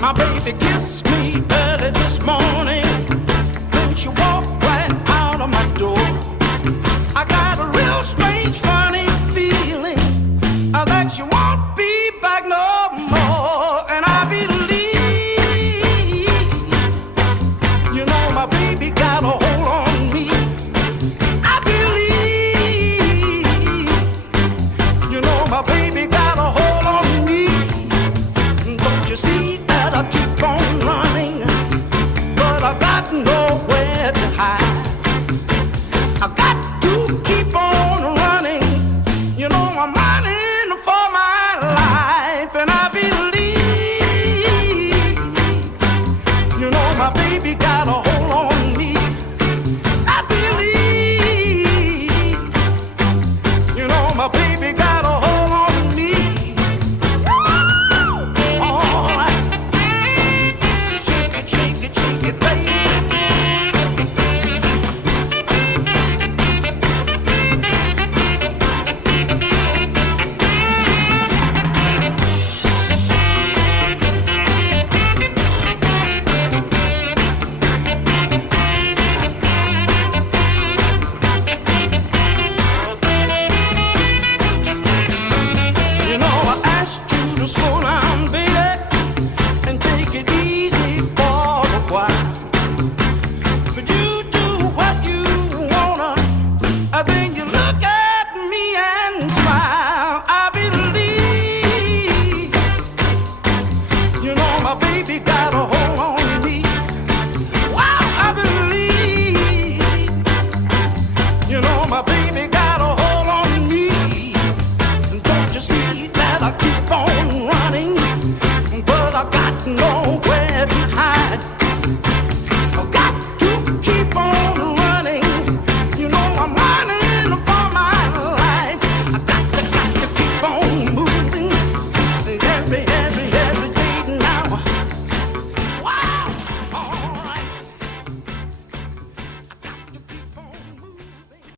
My baby kissed me early this morning. Then she walked right out of my door. I got a real strange, funny feeling that she won't be back no more. And I believe, you know, my baby got a hold on me. I believe, you know, my baby got a hold on me. Don't you see that I keep on running, but I got nowhere to hide. I got to keep on running, you know, I'm running for my life. And I believe, you know, my baby got a hold on me. I believe, you know, my baby got a hold on me. All right. Shake it, shake it, shake it, baby. You know, I asked you to slow down, baby, and take it easy for a while. But you do what you wanna, then you look at me and smile. I believe, you know, my baby got a hold on me. Wow, I believe, you know, my baby got a hold on me. Don't you see that I keep on running, but I got no